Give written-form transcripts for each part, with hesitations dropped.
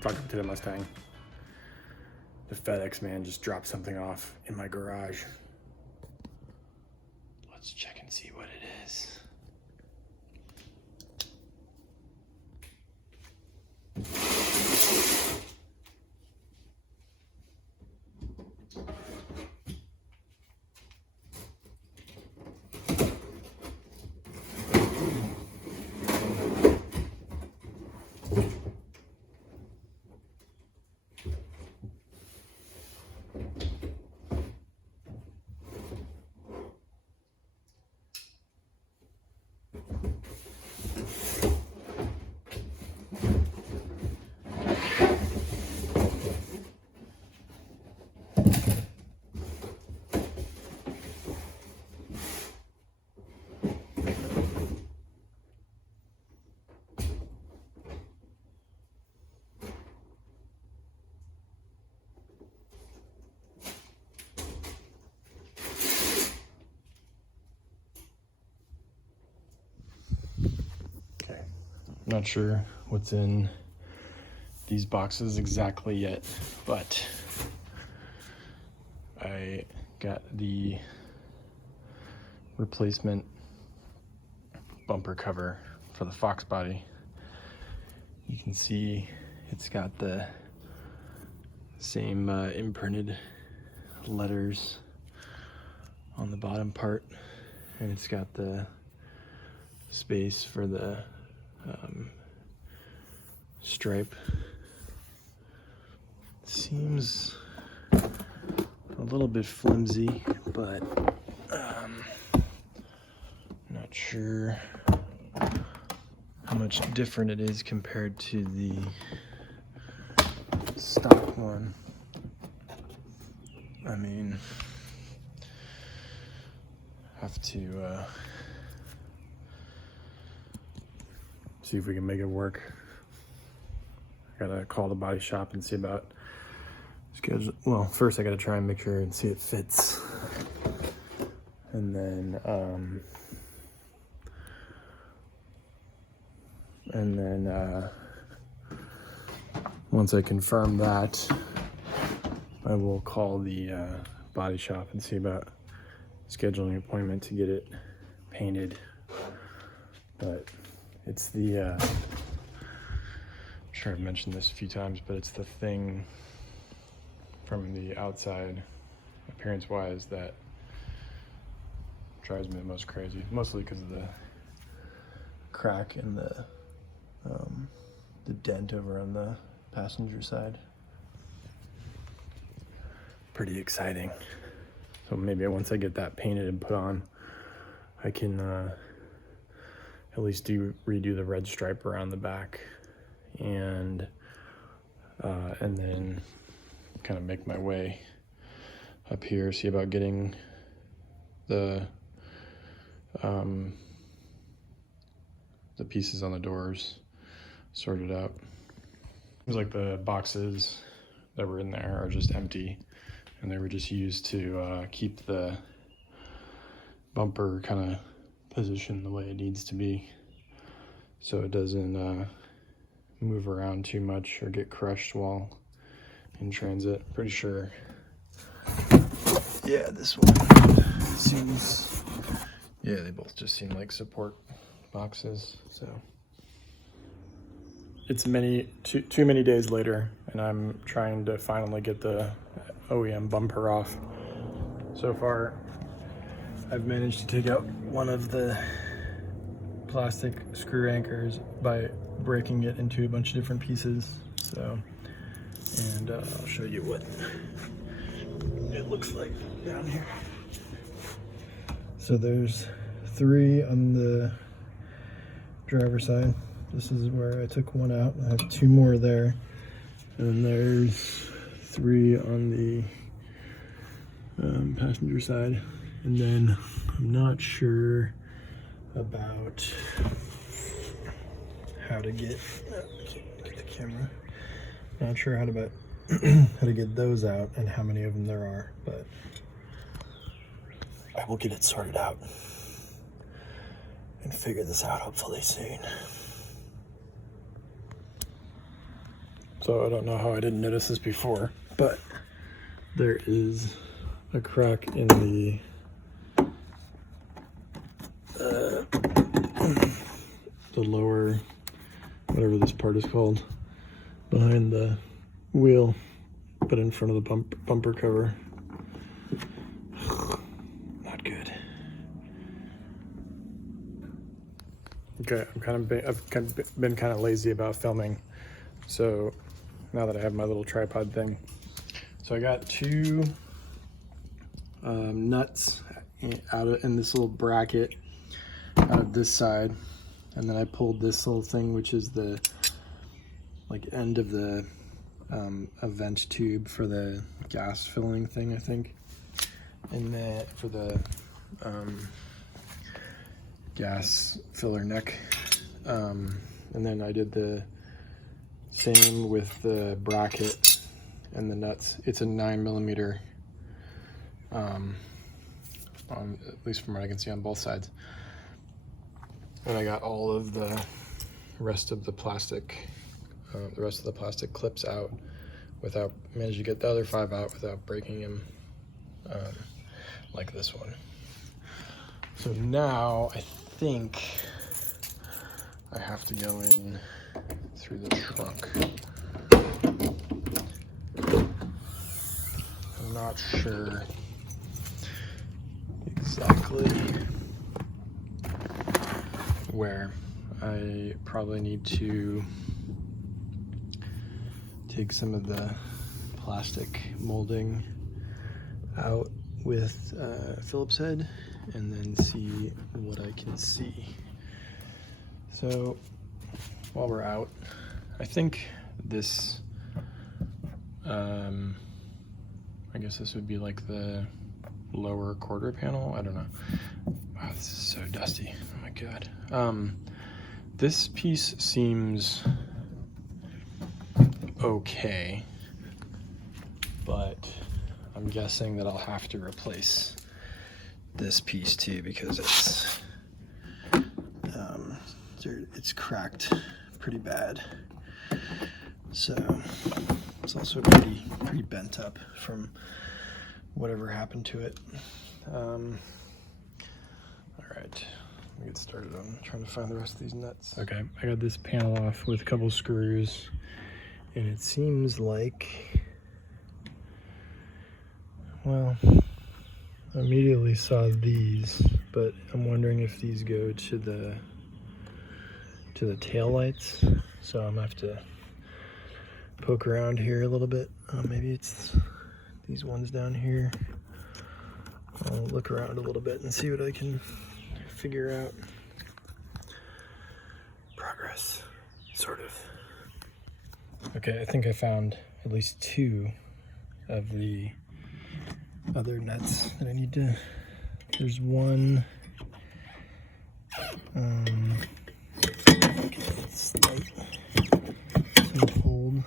talked to the Mustang. The FedEx man just dropped something off in my garage. Let's check and see what it is. I'm not sure what's in these boxes exactly yet, but I got the replacement bumper cover for the Fox body. You can see it's got the same imprinted letters on the bottom part, and it's got the space for the stripe. Seems a little bit flimsy, but not sure how much different it is compared to the stock one. I mean, have to see if we can make it work. I gotta call the body shop and see about schedule. Well, first I gotta try and make sure and see it fits, and then once I confirm that, I will call the body shop and see about scheduling an appointment to get it painted. But it's the I'm sure I've mentioned this a few times, but it's the thing from the outside, appearance wise, that drives me the most crazy, mostly because of the crack in the dent over on the passenger side. Pretty exciting. So maybe once I get that painted and put on, I can at least redo the red stripe around the back, and then kind of make my way up here, see about getting the pieces on the doors sorted out. Seems like the boxes that were in there are just empty, and they were just used to keep the bumper kind of positioned the way it needs to be, so it doesn't move around too much or get crushed while in transit. Pretty sure, yeah, this one seems, yeah, they both just seem like support boxes. So it's too many days later, and I'm trying to finally get the OEM bumper off. So far, I've managed to take out one of the plastic screw anchors by breaking it into a bunch of different pieces. So, and I'll show you what it looks like down here. So there's 3 on the driver's side. This is where I took one out. I have 2 more there. And there's 3 on the passenger side. And then I'm not sure about how to get the camera. Not sure how to how to get those out and how many of them there are, but I will get it sorted out and figure this out hopefully soon. So I don't know how I didn't notice this before, but there is a crack in the lower, whatever this part is called, behind the wheel, but in front of the bumper cover. Not good. Okay, I've been kind of lazy about filming, so now that I have my little tripod thing, so I got two nuts in this little bracket out of this side, and then I pulled this little thing, which is the end of the a vent tube for the gas filling thing, I think, and then for the gas filler neck, and then I did the same with the bracket and the nuts. It's a 9mm, on at least from what I can see on both sides. And I got all of the rest of the plastic clips out without, managed to get the other 5 out without breaking them, like this one. So now I think I have to go in through the trunk. I'm not sure exactly where. I probably need to take some of the plastic molding out with Phillips head and then see what I can see. So while we're out, I think this, I guess this would be like the lower quarter panel. I don't know. Wow, this is so dusty. Oh my God. This piece seems okay, but I'm guessing that I'll have to replace this piece too, because it's cracked pretty bad. So it's also pretty bent up from whatever happened to it. All right, let me get started on trying to find the rest of these nuts. Okay, I got this panel off with a couple screws, and it seems like, well, I immediately saw these, but I'm wondering if these go to the tail lights. So I'm gonna have to poke around here a little bit. Maybe it's these ones down here. I'll look around a little bit and see what I can figure out. Progress, sort of. Okay, I think I found at least 2 of the other nuts that I need to. There's one. Hold.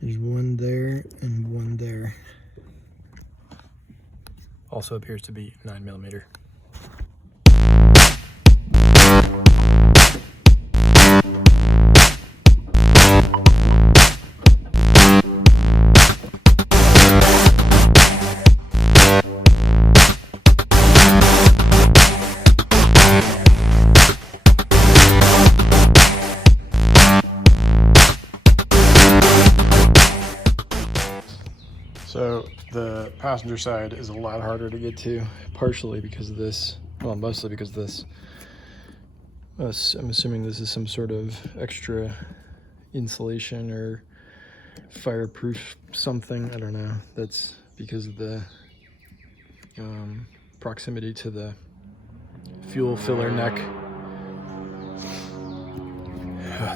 There's one there and one there. Also appears to be 9mm. So the passenger side is a lot harder to get to, partially because of this, well, mostly because of this. I'm assuming this is some sort of extra insulation or fireproof something, I don't know. That's because of the proximity to the fuel filler neck.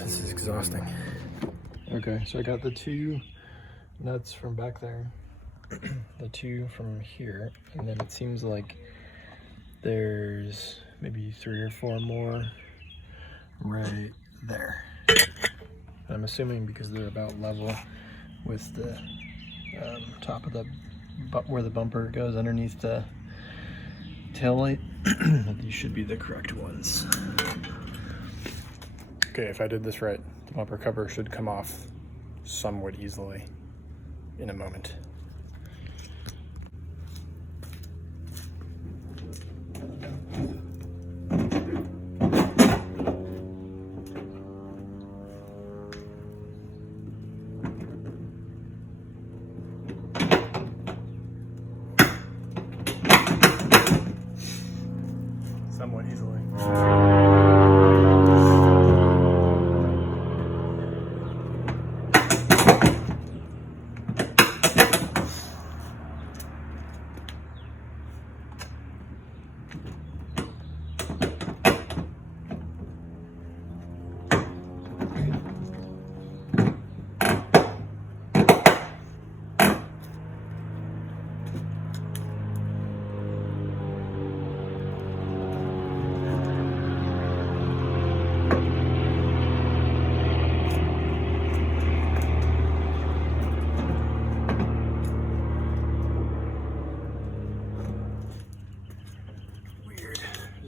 This is exhausting. Okay, so I got the 2 nuts from back there, the 2 from here, and then it seems like there's maybe 3 or 4 more right there. I'm assuming because they're about level with the top of the where the bumper goes underneath the tail light, that these should be the correct ones. Okay, if I did this right, bumper cover should come off somewhat easily in a moment. Somewhat easily.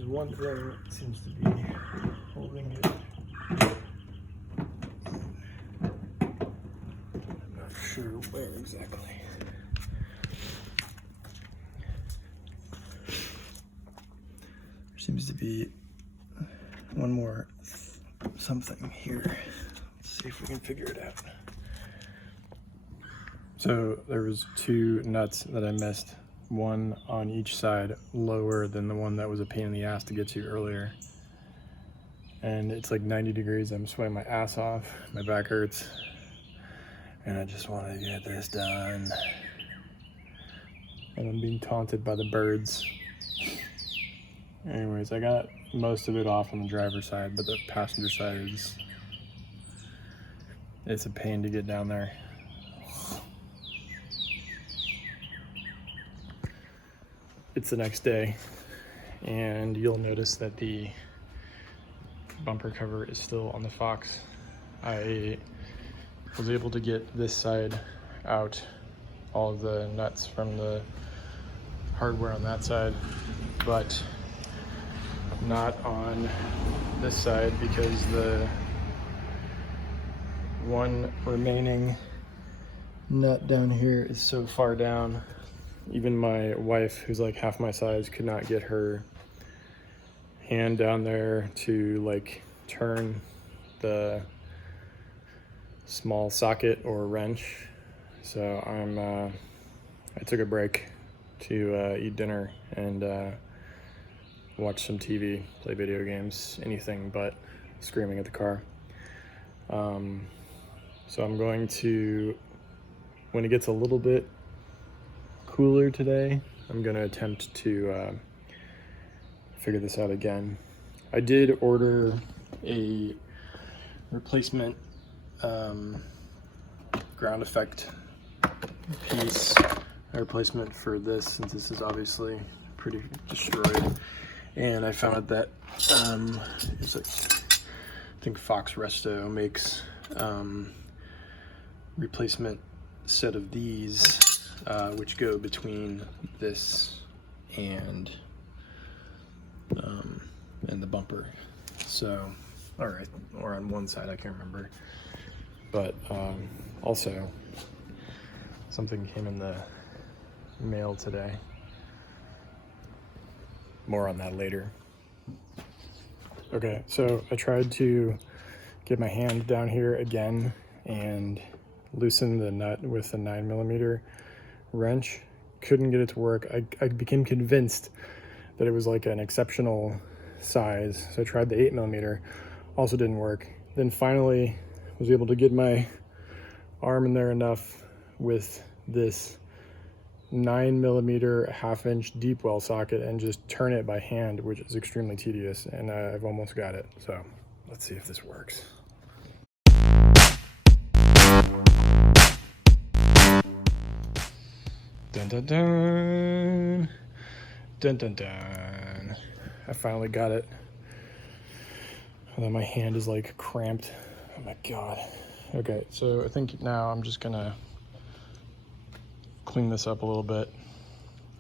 One thing seems to be holding it. I'm not sure where exactly. There seems to be one more something here. Let's see if we can figure it out. So there was 2 nuts that I missed. One on each side lower than the one that was a pain in the ass to get to earlier. And it's like 90 degrees. I'm sweating my ass off. My back hurts. And I just want to get this done. And I'm being taunted by the birds. Anyways, I got most of it off on the driver's side, but the passenger side it's a pain to get down there. It's the next day, and you'll notice that the bumper cover is still on the Fox. I was able to get this side out, all of the nuts from the hardware on that side, but not on this side because the one remaining nut down here is so far down. Even my wife, who's like half my size, could not get her hand down there to like turn the small socket or wrench. So I took a break to eat dinner and watch some TV, play video games, anything but screaming at the car. So I'm going to, when it gets a little bit cooler today, I'm going to attempt to figure this out again. I did order a replacement ground effect piece, a replacement for this, since this is obviously pretty destroyed. And I found out that it's like, I think Fox Resto makes replacement set of these, which go between this and the bumper. So, all right, or on one side, I can't remember. But also, something came in the mail today. More on that later. Okay, so I tried to get my hand down here again and loosen the nut with a 9mm wrench. Couldn't get it to work. I became convinced that it was like an exceptional size, so I tried the 8mm. Also didn't work. Then finally was able to get my arm in there enough with this 9mm 1/2-inch deep well socket and just turn it by hand, which is extremely tedious, and I've almost got it. So let's see if this works. Dun dun dun. Dun dun dun. I finally got it. Although my hand is like cramped. Oh my god. Okay, so I think now I'm just gonna clean this up a little bit.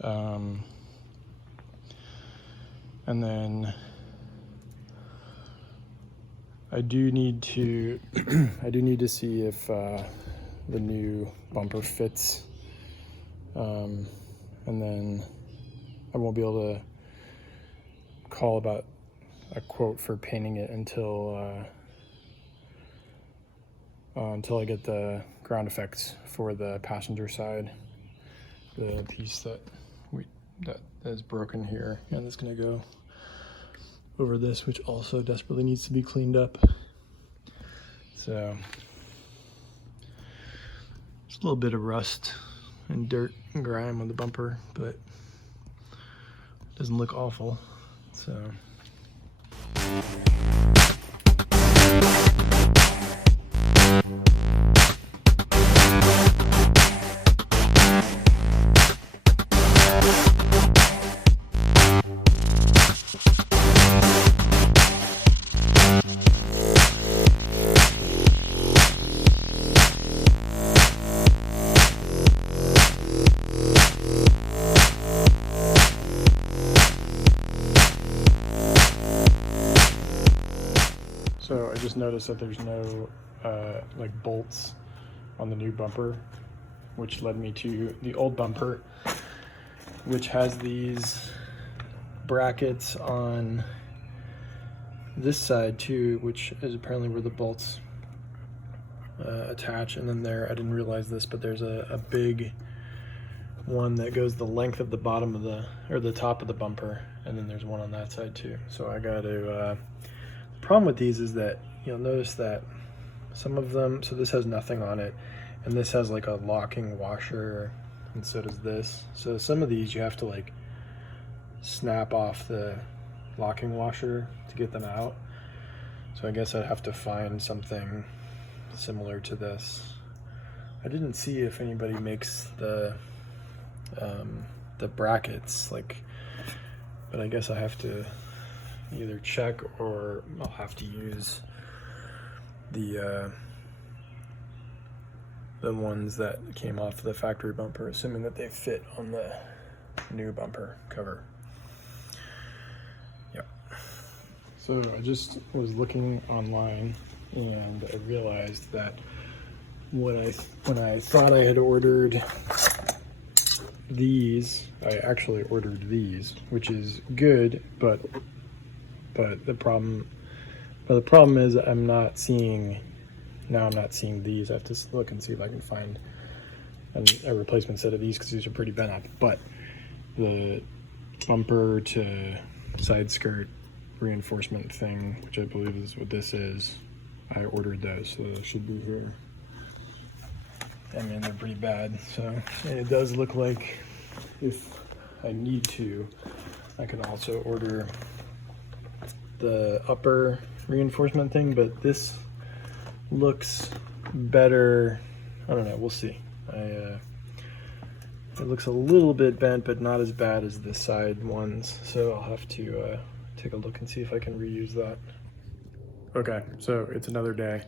And then I do need to see if the new bumper fits, and then I won't be able to call about a quote for painting it until I get the ground effects for the passenger side, the piece that is broken here, and it's gonna go over this, which also desperately needs to be cleaned up. So just a little bit of rust and dirt and grime on the bumper, but it doesn't look awful. So I just noticed that there's no like bolts on the new bumper, which led me to the old bumper, which has these brackets on this side too, which is apparently where the bolts attach. And then there, I didn't realize this, but there's a big one that goes the length of the bottom of the top of the bumper, and then there's one on that side too. So I got to the problem with these is that you'll notice that some of them, so this has nothing on it, and this has like a locking washer, and so does this. So some of these you have to like snap off the locking washer to get them out. So I guess I'd have to find something similar to this. I didn't see if anybody makes the brackets, like, but I guess I have to either check, or I'll have to use the ones that came off the factory bumper, assuming that they fit on the new bumper cover. Yep. So I just was looking online, and I realized that when I thought I had ordered these, I actually ordered these, which is good, but the problem is I'm not seeing these. I have to look and see if I can find a replacement set of these, because these are pretty bent up. But the bumper to side skirt reinforcement thing, which I believe is what this is, I ordered those, so they should be here. I mean, they're pretty bad, so, and it does look like if I need to, I can also order the upper reinforcement thing, but this looks better. I don't know, we'll see. It looks a little bit bent, but not as bad as the side ones, so I'll have to take a look and see if I can reuse that. Okay, so it's another day,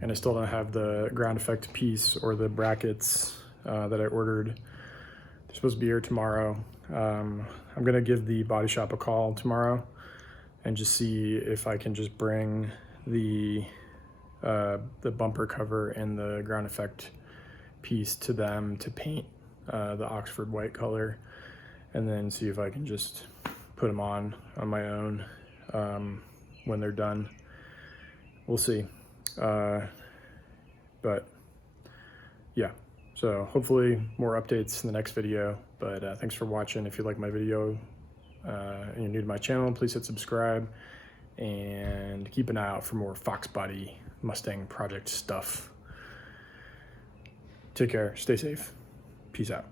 and I still don't have the ground effect piece or the brackets that I ordered. They're supposed to be here tomorrow. I'm gonna give the body shop a call tomorrow and just see if I can just bring the bumper cover and the ground effect piece to them to paint the Oxford white color, and then see if I can just put them on my own when they're done. We'll see. But yeah, so hopefully more updates in the next video, but thanks for watching. If you like my video and you're new to my channel, please hit subscribe and keep an eye out for more Fox Body Mustang project stuff. Take care, stay safe, peace out.